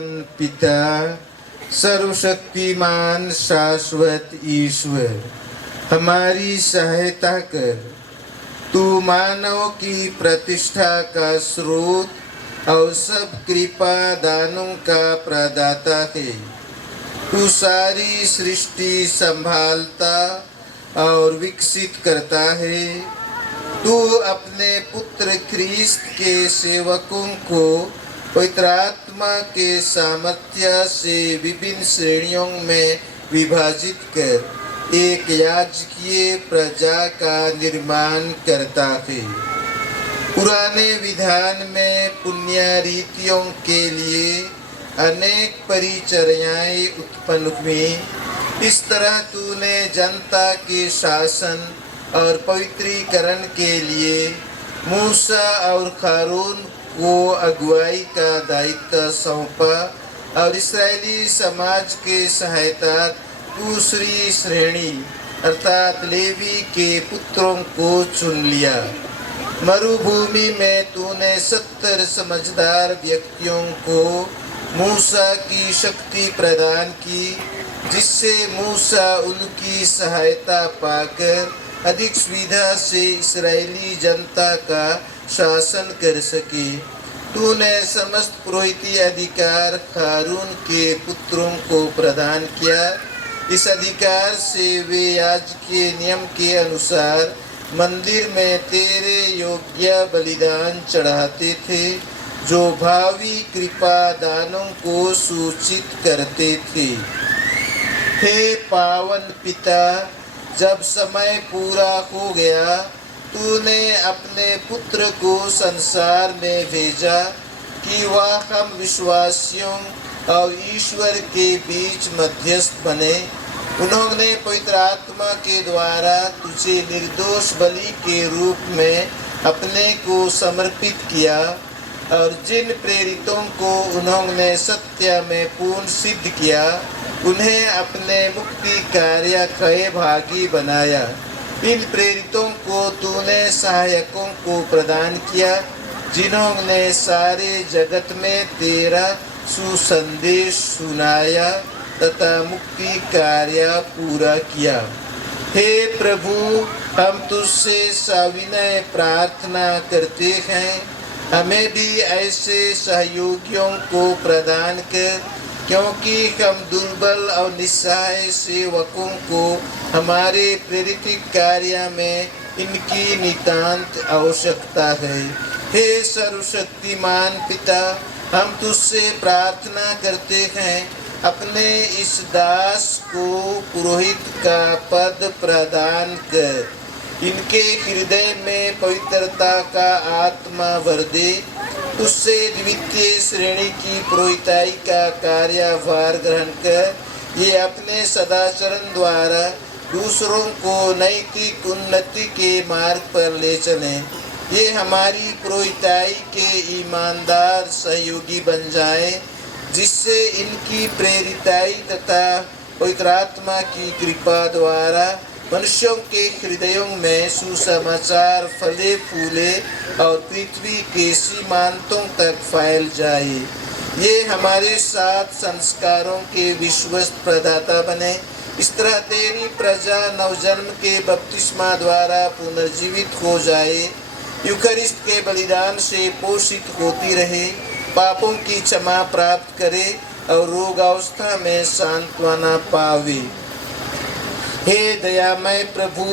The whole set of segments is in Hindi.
पावन पिता, सर्वशक्तिमान शाश्वत ईश्वर, हमारी सहायता कर। तू मानव की प्रतिष्ठा का स्रोत और सब कृपा दानों का प्रदाता है। तू सारी सृष्टि संभालता और विकसित करता है। तू अपने पुत्र ख्रीस्त के सेवकों को पवित्र आत्मा के सामर्थ्य से विभिन्न श्रेणियों में विभाजित कर एक याजकीय प्रजा का निर्माण करता है। पुराने विधान में पुण्य रीतियों के लिए अनेक परिचर्याएं उत्पन्न हुई। इस तरह तूने जनता के शासन और पवित्रीकरण के लिए मूसा और हारून को अगुवाई का दायित्व सौंपा और इस्राएली समाज के सहायता दूसरी श्रेणी अर्थात लेवी के पुत्रों को चुन लिया। मरुभूमि में तूने 70 समझदार व्यक्तियों को मूसा की शक्ति प्रदान की, जिससे मूसा उनकी सहायता पाकर अधिक सुविधा से इस्राएली जनता का शासन कर सके। तूने समस्त पुरोहिती अधिकार हारून के पुत्रों को प्रदान किया। इस अधिकार से वे याजकीय नियम के अनुसार मंदिर में तेरे योग्य बलिदान चढ़ाते थे, जो भावी कृपा दानों को सूचित करते थे। हे पावन पिता, जब समय पूरा हो गया, तूने अपने पुत्र को संसार में भेजा कि वह हम विश्वासियों और ईश्वर के बीच मध्यस्थ बने। उन्होंने पवित्र आत्मा के द्वारा तुझे निर्दोष बलि के रूप में अपने को समर्पित किया और जिन प्रेरितों को उन्होंने सत्य में पूर्ण सिद्ध किया, उन्हें अपने मुक्ति कार्य के भागी बनाया। इन प्रेरितों को तूने सहायकों को प्रदान किया, जिन्होंने सारे जगत में तेरा सुसंदेश सुनाया तथा मुक्ति कार्य पूरा किया। हे प्रभु, हम तुझसे सविनय प्रार्थना करते हैं, हमें भी ऐसे सहयोगियों को प्रदान कर, क्योंकि हम दुर्बल और निस्सहाय सेवकों को हमारे प्रेरित कार्य में इनकी नितांत आवश्यकता है। हे सर्वशक्तिमान पिता, हम तुझसे प्रार्थना करते हैं, अपने इस दास को पुरोहित का पद प्रदान कर। इनके हृदय में पवित्रता का आत्मा भर दे। उससे द्वितीय श्रेणी की पुरोहिताई का कार्यभार ग्रहण कर ये अपने सदाचरण द्वारा दूसरों को नैतिक उन्नति के मार्ग पर ले चलें। ये हमारी पुरोहिताई के ईमानदार सहयोगी बन जाए, जिससे इनकी प्रेरिताई तथा पवित्र आत्मा की कृपा द्वारा मनुष्यों के हृदयों में सुसमाचार फले फूले और पृथ्वी के सीमांतों तक फैल जाए। ये हमारे साथ संस्कारों के विश्वस्त प्रदाता बने। इस तरह तेरी प्रजा नवजन्म के बपतिस्मा द्वारा पुनर्जीवित हो जाए, यूखरिस्ट के बलिदान से पोषित होती रहे, पापों की क्षमा प्राप्त करे और रोगावस्था में सांत्वना पावे। हे दयामय प्रभु,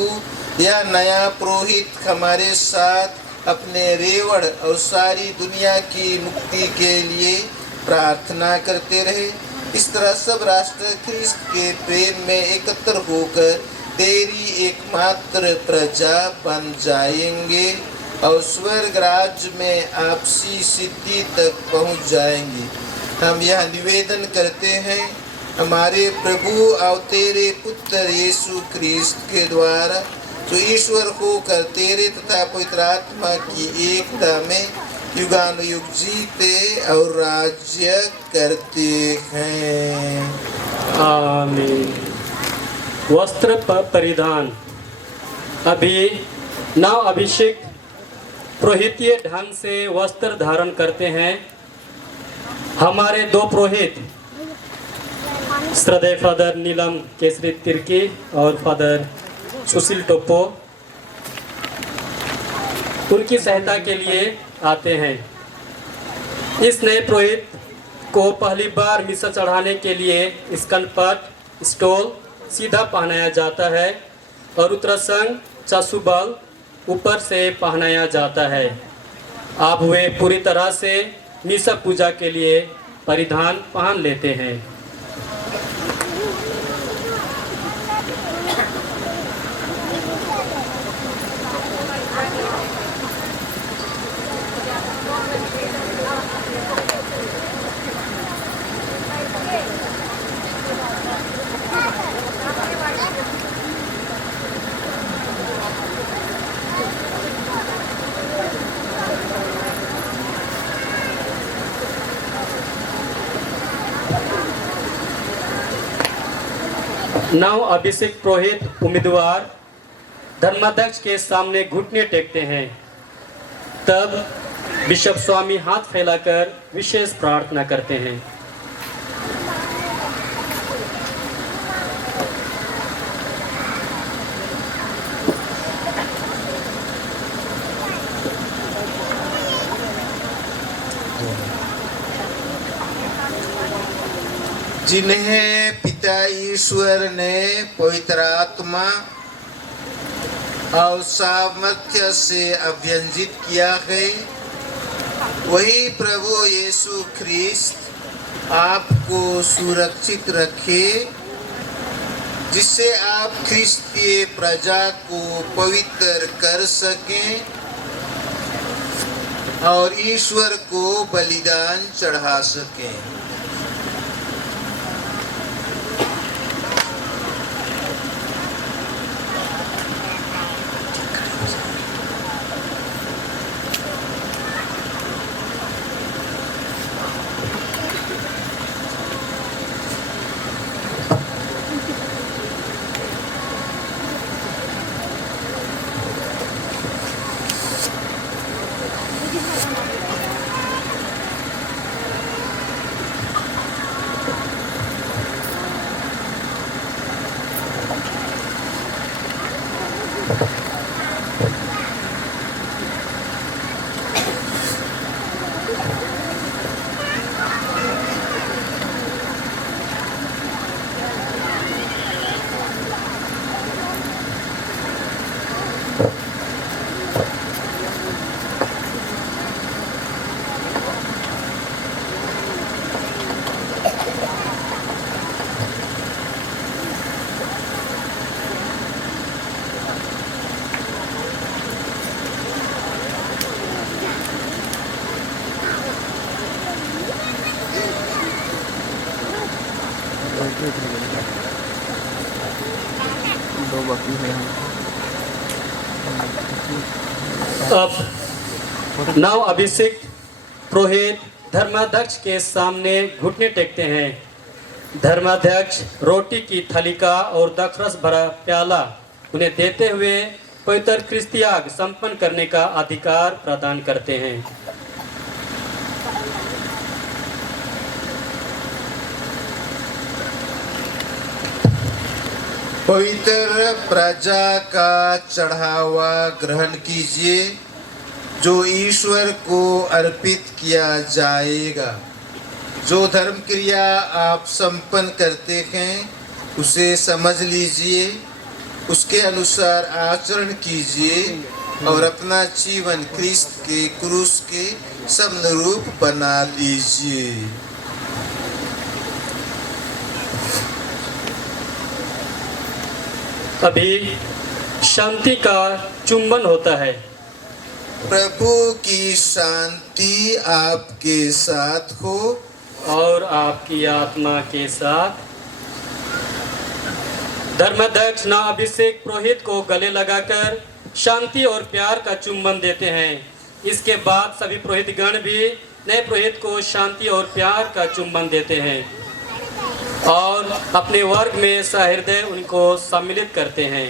यह नया पुरोहित हमारे साथ अपने रेवड़ और सारी दुनिया की मुक्ति के लिए प्रार्थना करते रहे। इस तरह सब राष्ट्र ख्रीस्त के प्रेम में एकत्र होकर तेरी एकमात्र प्रजा बन जाएंगे और स्वर्ग राज्य में आपसी सिद्धि तक पहुंच जाएंगे। हम यह निवेदन करते हैं हमारे प्रभु और तेरे पुत्र यीशु ख्रीस्त के द्वारा, जो ईश्वर होकर तेरे तथा पवित्र आत्मा की एकता में युगानुयुग जीते और राज्य करते हैं। आमीन। वस्त्र परिधान। अभी नव अभिषेक पुरोहितीय ढंग से वस्त्र धारण करते हैं। हमारे दो पुरोहित श्रद्धेय फादर नीलम केसरी तिर्की और फादर सुशील टोप्पो उनकी सहायता के लिए आते हैं। इस नए पुरोहित को पहली बार मिसा चढ़ाने के लिए स्कंदपट स्टोल सीधा पहनाया जाता है और उत्तरासंग चासुबल ऊपर से पहनाया जाता है। अब वे पूरी तरह से मिसा पूजा के लिए परिधान पहन लेते हैं। नव अभिषेक पुरोहित उम्मीदवार धर्माध्यक्ष के सामने घुटने टेकते हैं। तब बिशप स्वामी हाथ फैलाकर विशेष प्रार्थना करते हैं। जिन्हें पिता ईश्वर ने पवित्र आत्मा और सामर्थ्य से अभियंजित किया है, वही प्रभु यीशु ख्रिस्त आपको सुरक्षित रखे, जिससे आप ख्रिस्तीय प्रजा को पवित्र कर सकें और ईश्वर को बलिदान चढ़ा सकें। अब नव अभिषेक पुरोहित धर्माध्यक्ष के सामने घुटने टेकते हैं। धर्माध्यक्ष रोटी की थलिका और दक्षरस भरा प्याला उन्हें देते हुए पवित्र क्रिस्तियाग संपन्न करने का अधिकार प्रदान करते हैं। पवित्र प्रजा का चढ़ावा ग्रहण कीजिए, जो ईश्वर को अर्पित किया जाएगा। जो धर्म क्रिया आप संपन्न करते हैं उसे समझ लीजिए, उसके अनुसार आचरण कीजिए और अपना जीवन क्रिस्त के क्रूस के समरूप बना लीजिए। अभी शांति का चुंबन होता है। प्रभु की शांति आपके साथ हो और आपकी आत्मा के साथ। धर्माध्यक्ष नव अभिषेक पुरोहित को गले लगाकर शांति और प्यार का चुंबन देते हैं। इसके बाद सभी पुरोहित गण भी नए पुरोहित को शांति और प्यार का चुंबन देते हैं और अपने वर्ग में सहृदय उनको सम्मिलित करते हैं।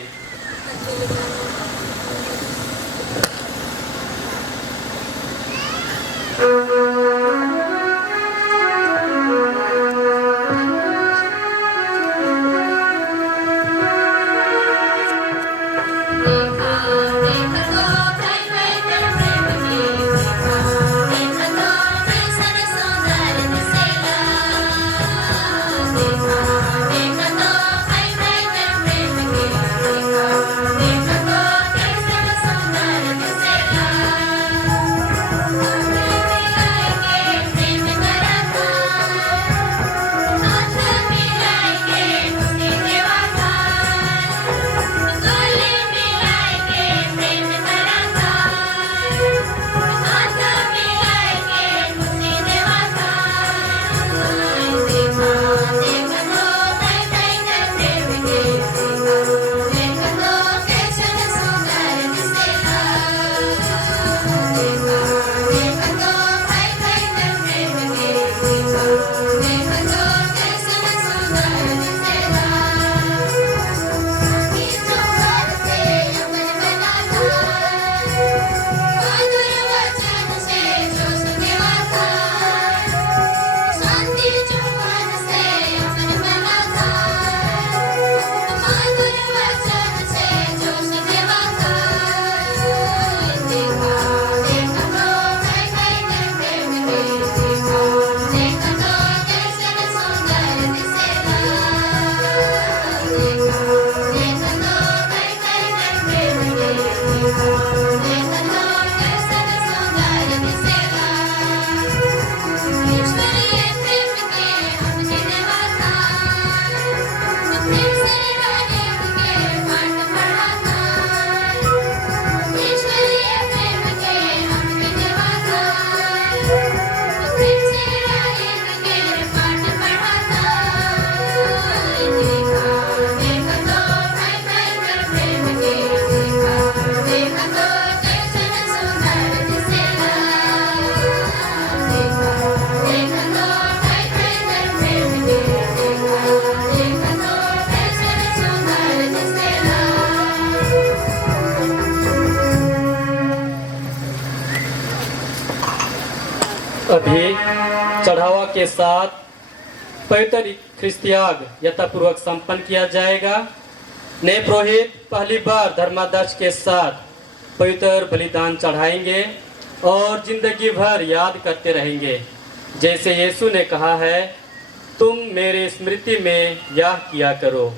के साथ पवित्र ख्रिस्तियाग यथापूर्वक संपन्न किया जाएगा। नए पुरोहित पहली बार धर्माध्यक्ष के साथ पवित्र बलिदान चढ़ाएंगे और जिंदगी भर याद करते रहेंगे, जैसे यीशु ने कहा है, तुम मेरे स्मृति में यह किया करो।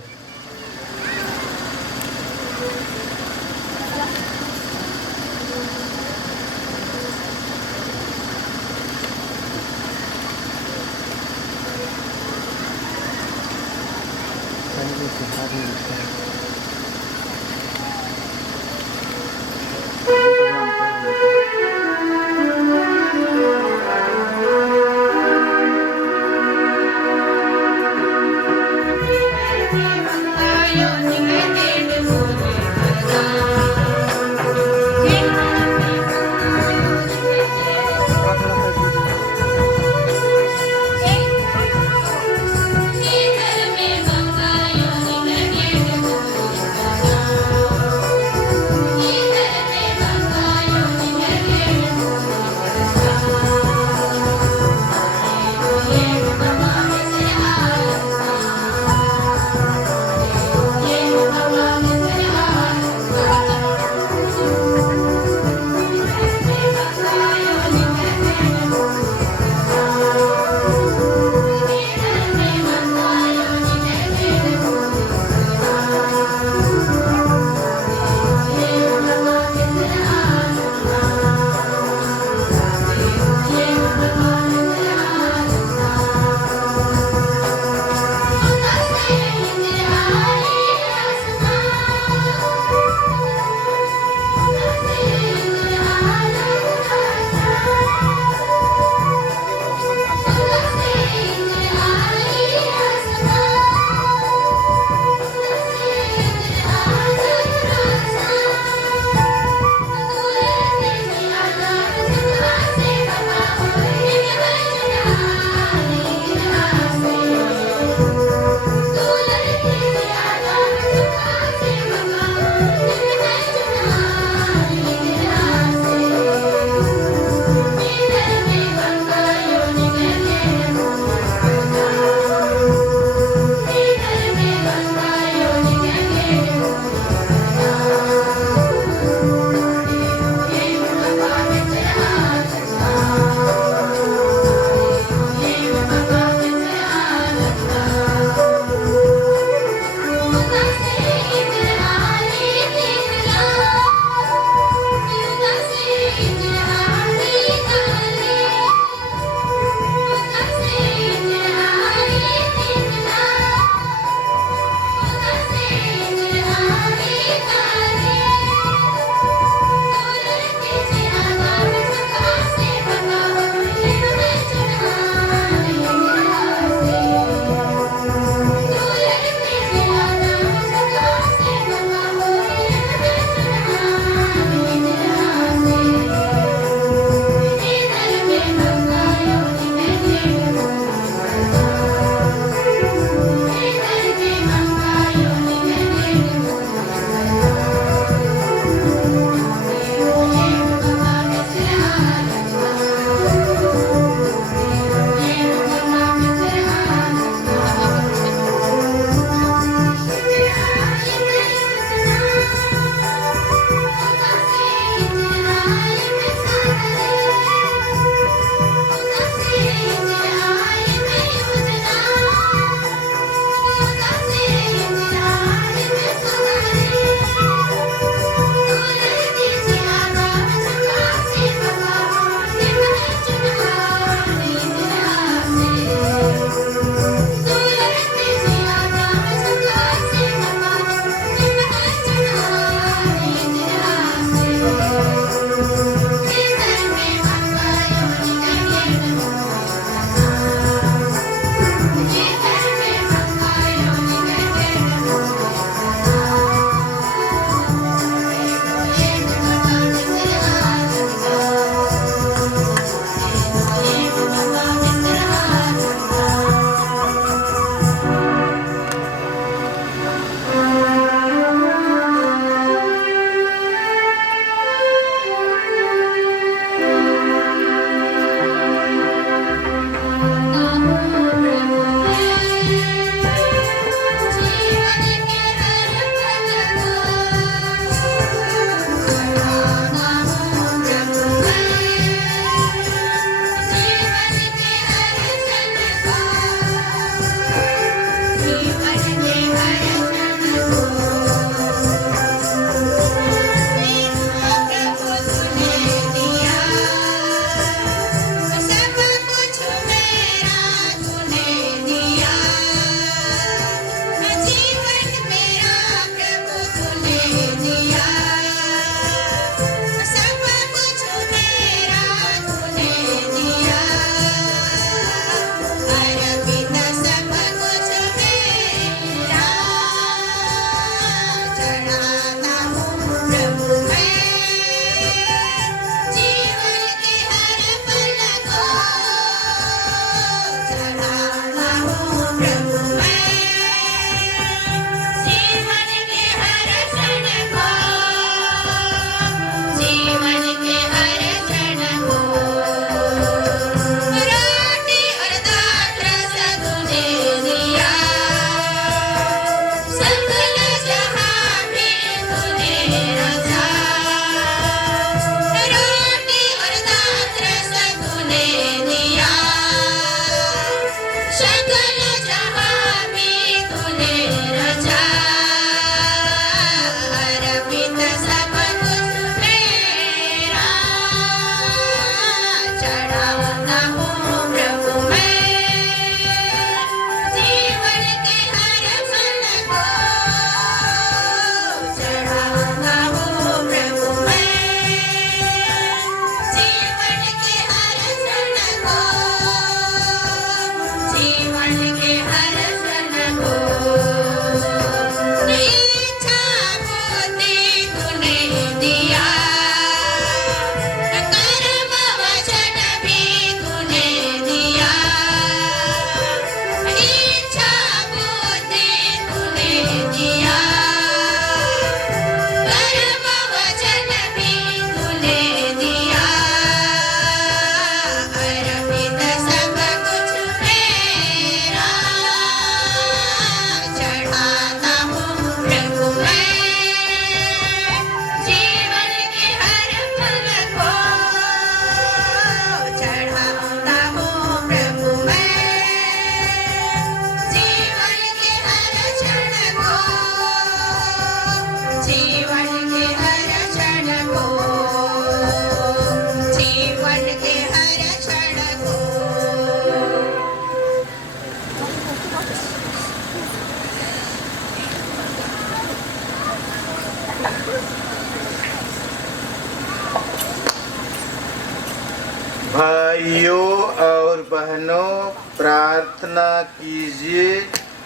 भाइयों और बहनों, प्रार्थना कीजिए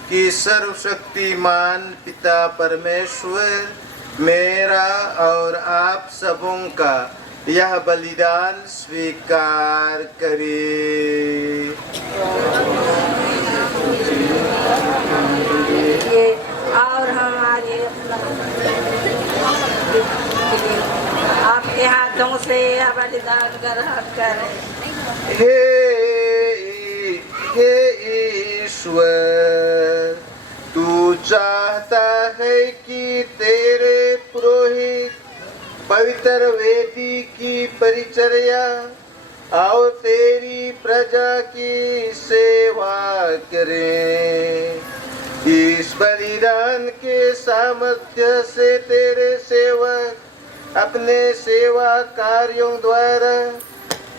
कि सर्वशक्तिमान पिता परमेश्वर मेरा और आप सबों का यह बलिदान स्वीकार करे। और हमारे आपके हाथों से यह बलिदान ग्रहण करें। हे ईश्वर, तू चाहता है कि तेरे पुरोहित पवित्र वेदी की परिचर्या और तेरी प्रजा की सेवा करें। इस बलिदान के सामर्थ्य से तेरे सेवक अपने सेवा कार्यों द्वारा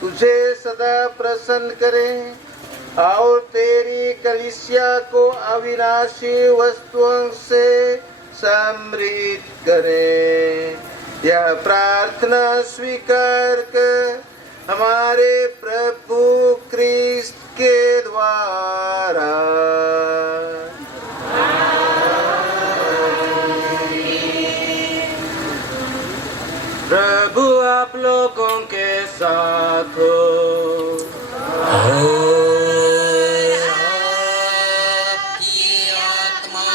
तुझे सदा प्रसन्न करें और तेरी कलीसिया को अविनाशी वस्तुओं से समृद्ध करें। यह प्रार्थना स्वीकार कर हमारे प्रभु क्रिस्त के द्वारा। प्रभु आप लोगों के साथ हो। आपकी आत्मा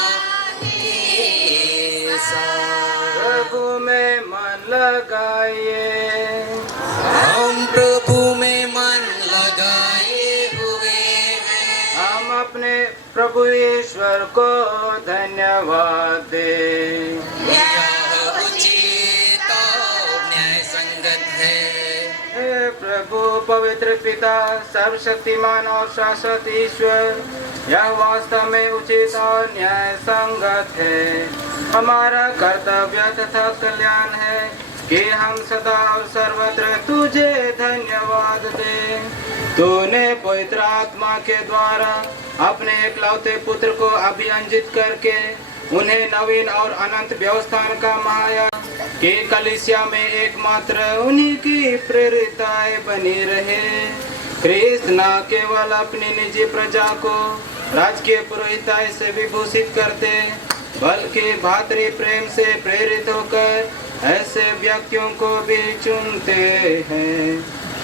के साथ। प्रभु में मन लगाइए। हम प्रभु में मन लगाए हुए हैं। हम अपने प्रभु ईश्वर को धन्यवाद दें। यह उचित और न्याय संगत है। हे प्रभु पवित्र पिता, सर्वशक्तिमान और शाश्वत ईश्वर, यह वास्तव में उचित और न्याय संगत है। हमारा कर्तव्य तथा कल्याण है कि हम सदा और सर्वत्र तुझे धन्यवाद दें। तूने पवित्र आत्मा के द्वारा अपने एकलौते पुत्र को अभियंजित करके उन्हें नवीन और अनंत व्यवस्थान का महाया कि कलीसिया में एकमात्र उन्हीं की प्रेरिताएं बनी रहे। ख्रीस्त न केवल अपनी निजी प्रजा को राजकीय पुरोहिताई से विभूषित करते, बल्कि भातृ प्रेम से प्रेरित होकर ऐसे व्यक्तियों को भी चुनते हैं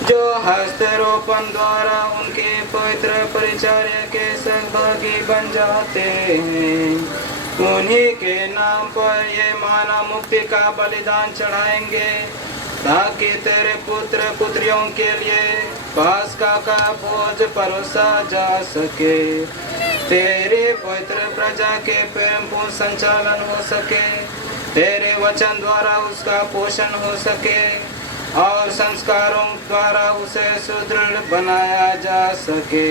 जो हस्तरोपण द्वारा उनके पवित्र परिचर्या के सहभागी बन जाते हैं। उन्हीं के नाम पर ये मानव मुक्ति का बलिदान चढ़ाएंगे ताकि तेरे पुत्र पुत्रियों के लिए पास्का का भोज परोसा जा सके, तेरे पवित्र प्रजा के प्रेमपूर्ण संचालन हो सके, तेरे वचन द्वारा उसका पोषण हो सके और संस्कारों द्वारा उसे सुदृढ़ बनाया जा सके।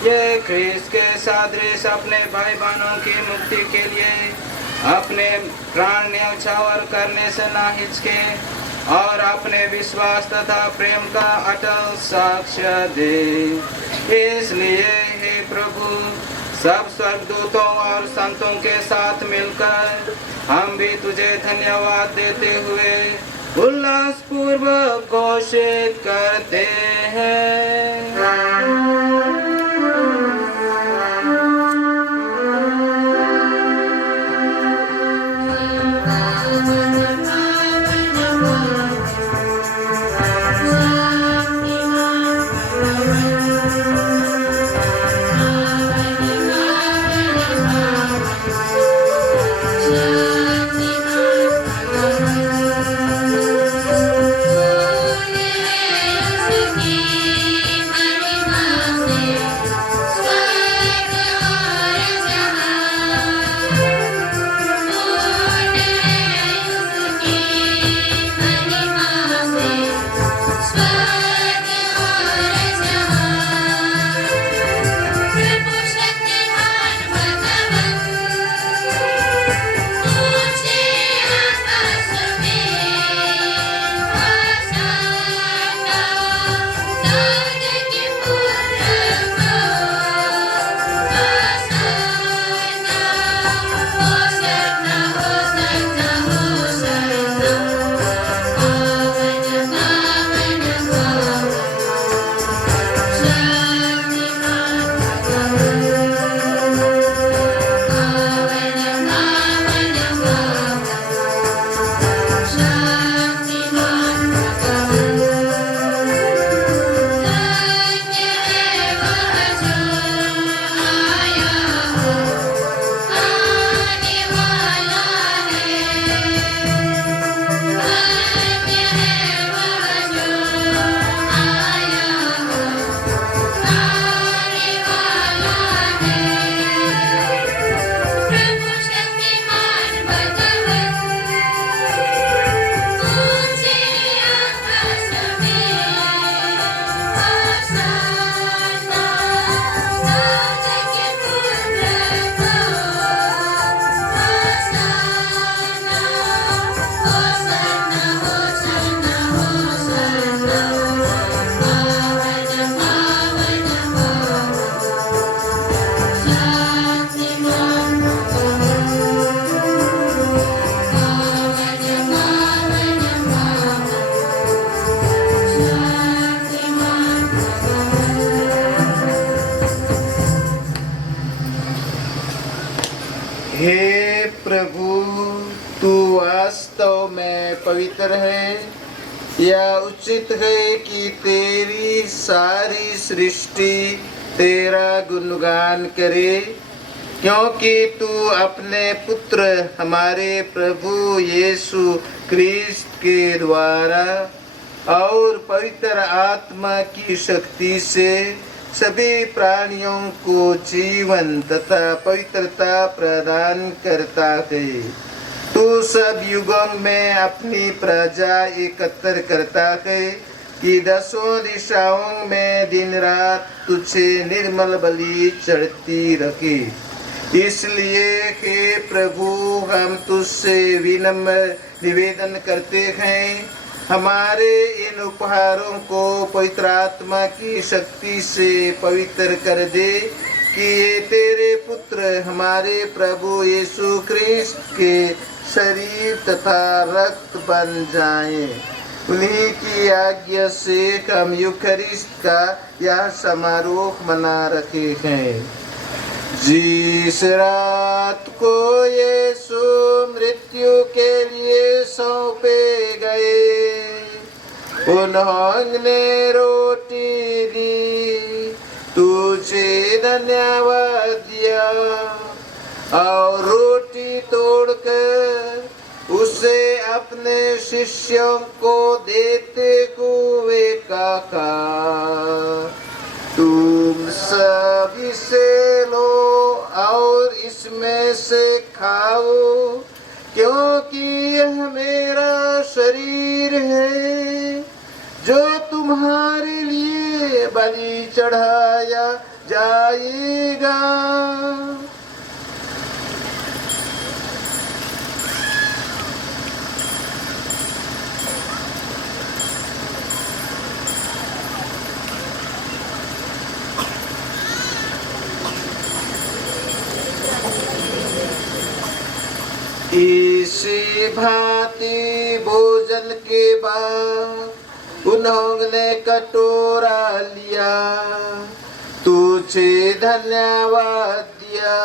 ये ख्रीस्त के सादृश अपने भाई बहनों की मुक्ति के लिए अपने प्राण न्यौछावर करने से ना हिचके और अपने विश्वास तथा प्रेम का अटल साक्ष्य दे। इसलिए हे प्रभु, सब स्वर्गदूतों और संतों के साथ मिलकर हम भी तुझे धन्यवाद देते हुए उल्लास पूर्वक घोषित करते हैं। Thank you. हे प्रभु, तू वास्तव में पवित्र है। यह उचित है कि तेरी सारी सृष्टि तेरा गुणगान करे, क्योंकि तू अपने पुत्र हमारे प्रभु यीशु क्रिस्त के द्वारा और पवित्र आत्मा की शक्ति से सभी प्राणियों को जीवन तथा पवित्रता प्रदान करता है। तू सब युगों में अपनी प्रजा एकत्र करता है कि दसों दिशाओं में दिन रात तुझे निर्मल बलि चढ़ती रखे। इसलिए हे प्रभु, हम तुझसे विनम्र निवेदन करते हैं, हमारे इन उपहारों को पवित्र आत्मा की शक्ति से पवित्र कर दे, कि ये तेरे पुत्र हमारे प्रभु यीशु क्रिस्त के शरीर तथा रक्त बन जाएं। उन्हीं की आज्ञा से हम यूखरिस्ट का यह समारोह मना रखे हैं। जिस रात को यीशु मृत्यु के लिए सौंपे गए, उन्होंने रोटी दी, तुझे धन्यवाद दिया और रोटी तोड़कर उसे अपने शिष्यों को देते हुए कहा, तुम सब इसे लो और इसमें से खाओ, क्योंकि यह मेरा शरीर है जो तुम्हारे लिए बलि चढ़ाया जाएगा। इसी भांति भोजन के बाद उन्होंने कटोरा लिया, तुझे धन्यवाद दिया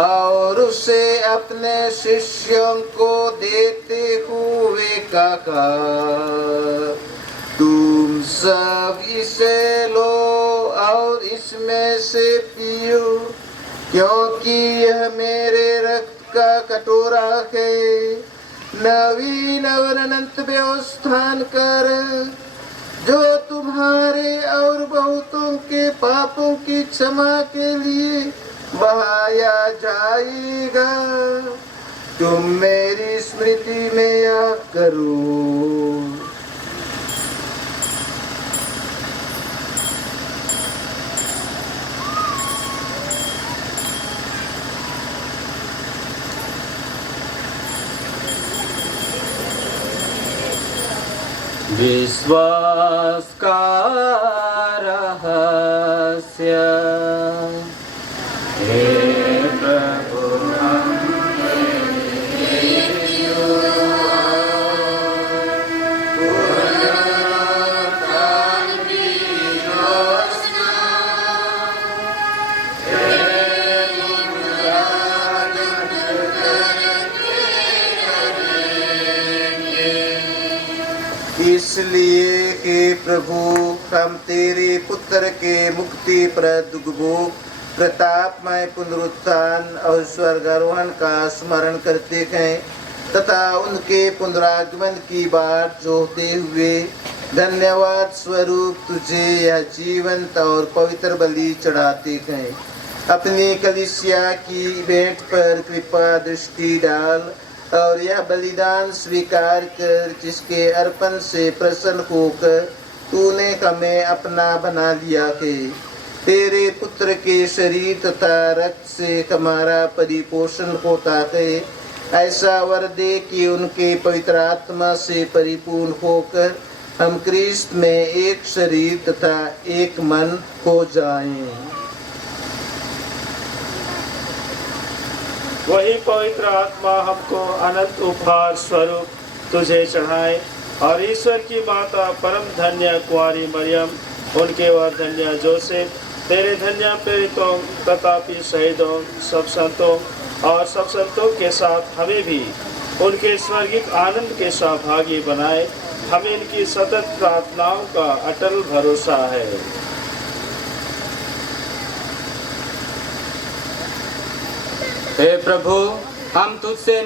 और उसे अपने शिष्यों को देते हुए कहा, तुम सब इसे लो और इसमें से पियो, क्योंकि यह मेरे रक्त का कटोरा है, नवीन और अनंत व्यवस्थान कर, जो तुम्हारे और बहुतों के पापों की क्षमा के लिए बहाया जाएगा। तुम मेरी स्मृति में यह करो। विश्वास का रहस्य। हे प्रभु, इसलिए हे प्रभु, हम तेरे पुत्र के मुक्ति प्रदुगबो प्रतापमय पुनरुत्थान और स्वर्गारोहण का स्मरण करते हैं तथा उनके पुनरागमन की बाट जोहते हुए धन्यवाद स्वरूप तुझे यह जीवंत और पवित्र बलि चढ़ाते हैं। अपनी कलीसिया की भेंट पर कृपा दृष्टि डाल और यह बलिदान स्वीकार कर, जिसके अर्पण से प्रसन्न होकर तूने हमें अपना बना लिया है। तेरे पुत्र के शरीर तथा रक्त से हमारा परिपोषण होता है। ऐसा वर दे कि उनके पवित्र आत्मा से परिपूर्ण होकर हम क्रिस्त में एक शरीर तथा एक मन हो जाएं। वही पवित्र आत्मा हमको अनंत उपहार स्वरूप तुझे चढ़ाए और ईश्वर की माता परम धन्य कुंवारी मरियम, उनके वर धन्य जोसेफ, तेरे धन्य प्रेरितों तथापि शहीदों, सब संतों और सब संतों के साथ हमें भी उनके स्वर्गिक आनंद के सहभागी बनाए। हमें इनकी सतत प्रार्थनाओं का अटल भरोसा है। हे प्रभु, हम तुझसे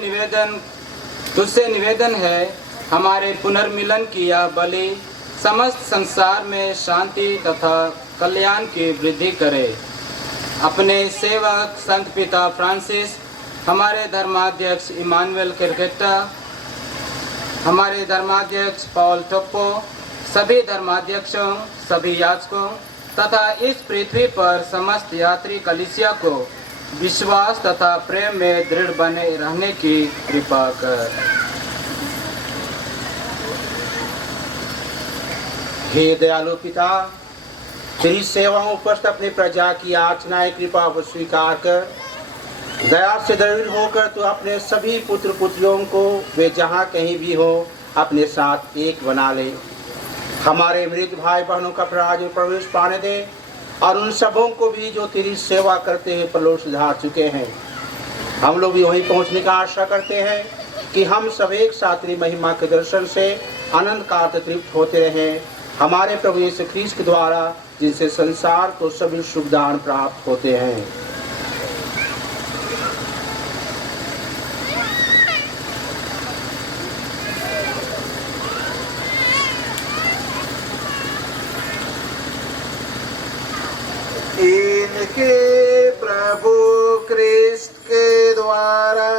निवेदन है, हमारे पुनर्मिलन की यह बलि समस्त संसार में शांति तथा कल्याण की वृद्धि करे। अपने सेवक संत पिता फ्रांसिस, हमारे धर्माध्यक्ष इमानुएल किरकेट्टा, हमारे धर्माध्यक्ष पॉल टोप्पो, सभी धर्माध्यक्षों, सभी याजकों तथा इस पृथ्वी पर समस्त यात्री कलीसिया को विश्वास तथा प्रेम में दृढ़ बने रहने की कृपा कर। हे दयालु पिता, तेरी सेवाओं उपस्थित अपनी प्रजा की याचनाएं कृपा को स्वीकार कर दया से दृढ़ होकर तू अपने सभी पुत्र पुत्रियों को वे जहाँ कहीं भी हो अपने साथ एक बना ले। हमारे मृत भाई बहनों का राज में प्रवेश पाने दे और उन सबों को भी जो तेरी सेवा करते हुए परलोक सिधार चुके हैं। हम लोग भी वहीं पहुँचने का आशा करते हैं कि हम सब एक साथ तेरी महिमा के दर्शन से आनंद का तृप्त होते रहें। हमारे प्रभु यीशु ख्रीस्त के द्वारा, जिनसे संसार को सभी शुभ दान प्राप्त होते हैं। इनके प्रभु क्रिस्त के द्वारा,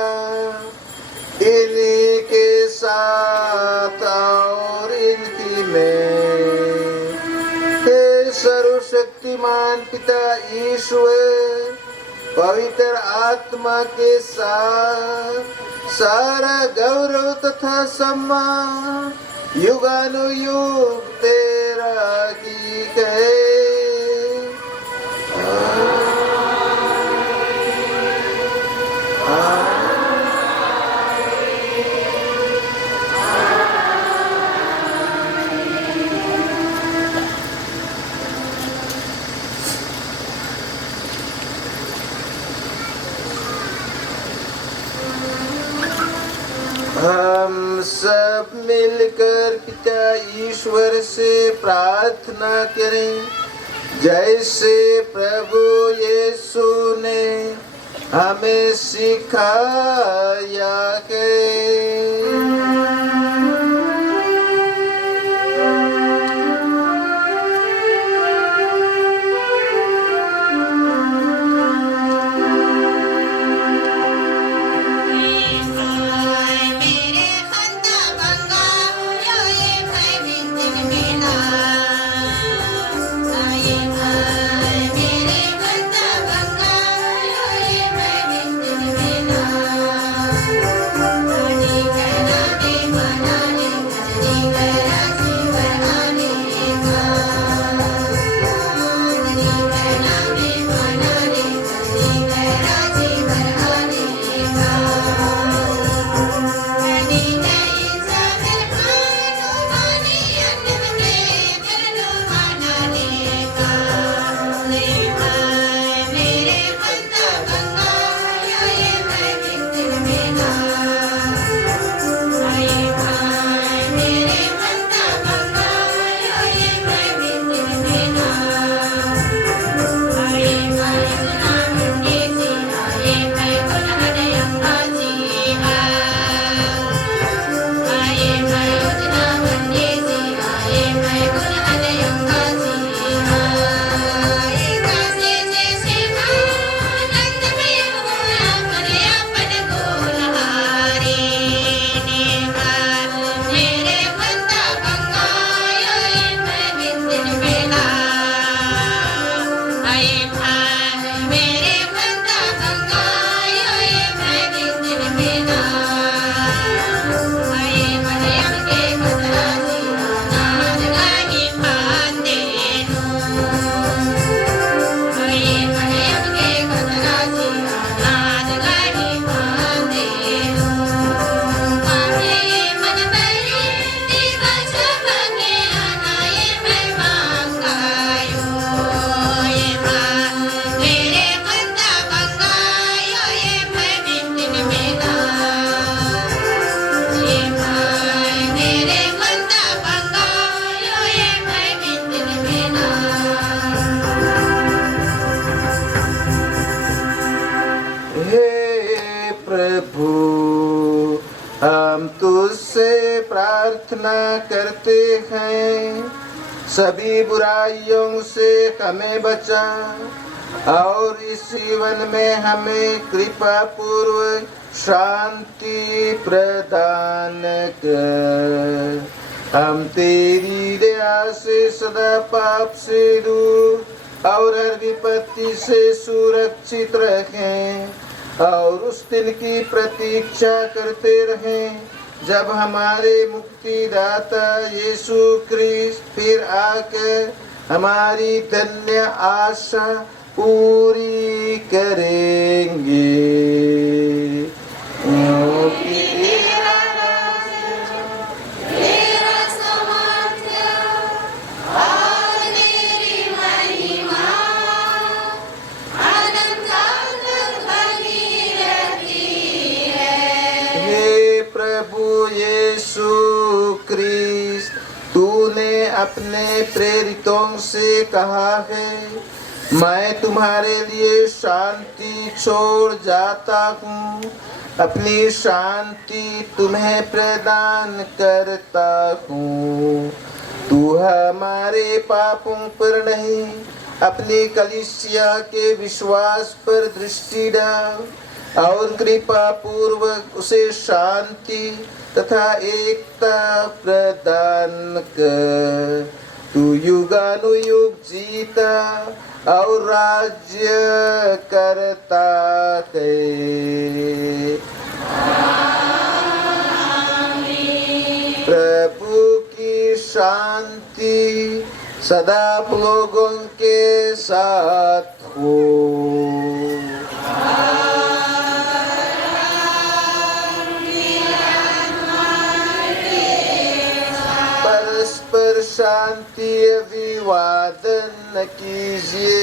इन्हीं के साथ और इनकी में, हे सर्वशक्तिमान पिता ईश्वर, पवित्र आत्मा के साथ सारा गौरव तथा सम्मान युगानुयुग तेरा की गए। हम सब मिलकर पिता ईश्वर से प्रार्थना करें, जैसे प्रभु यीशु ने हमें सिखाया के। Amen. हे प्रभु, हम तुझसे प्रार्थना करते हैं, सभी बुराइयों से हमें बचा और इस जीवन में हमें कृपा पूर्वक शांति प्रदान कर। हम तेरी दया से सदा पाप से दूर और हर विपत्ति से सुरक्षित रहें और उस दिन की प्रतीक्षा करते रहें जब हमारे मुक्तिदाता यीशु क्रिस्त फिर आकर हमारी धन्य आशा पूरी करेंगे। तूने अपने प्रेरितों से कहा है, मैं तुम्हारे लिए शांति छोड़ जाता हूँ, अपनी शांति तुम्हें प्रदान करता हूँ। तू हमारे पापों पर नहीं, अपनी कलीसिया के विश्वास पर दृष्टि डाल और कृपा पूर्वक उसे शांति तथा एकता प्रदान कर। तू युगानुयुग जीता और राज्य करता है। प्रभु की शांति सदा आप लोगों के साथ हो। परस्पर शांति अभिवादन कीजिए।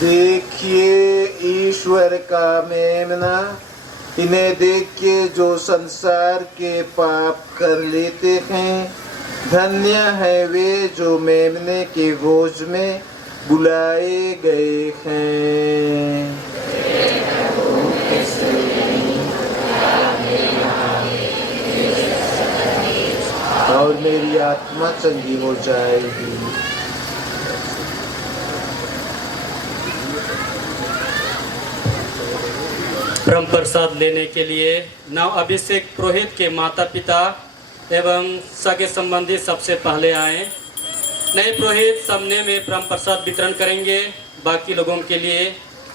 देखिए ईश्वर का मेमना, इन्हें देखिए जो संसार के पाप कर लेते हैं। धन्य है वे जो मेमने के भोज में बुलाए गए हैं। और मेरी आत्मा चंगी हो जाएगी। ब्रह्म प्रसाद लेने के लिए नव अभिषेक पुरोहित के माता पिता एवं सगे संबंधी सबसे पहले आए। नए पुरोहित सामने में परम प्रसाद वितरण करेंगे। बाकी लोगों के लिए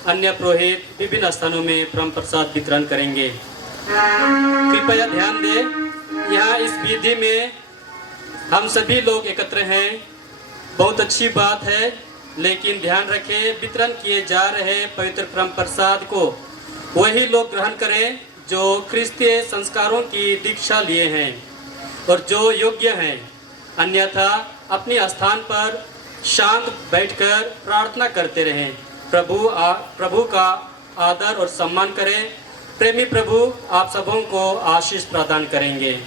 अन्य पुरोहित विभिन्न स्थानों में परम प्रसाद वितरण करेंगे। कृपया ध्यान दें, यहाँ इस विधि में हम सभी लोग एकत्र हैं, बहुत अच्छी बात है, लेकिन ध्यान रखें वितरण किए जा रहे पवित्र परम प्रसाद को वही लोग ग्रहण करें जो ख्रिस्तीय संस्कारों की दीक्षा लिए हैं और जो योग्य हैं। अन्यथा अपने स्थान पर शांत बैठकर प्रार्थना करते रहें। प्रभु का आदर और सम्मान करें। प्रेमी प्रभु आप सबों को आशीष प्रदान करेंगे।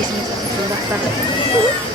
इसमें से रखता है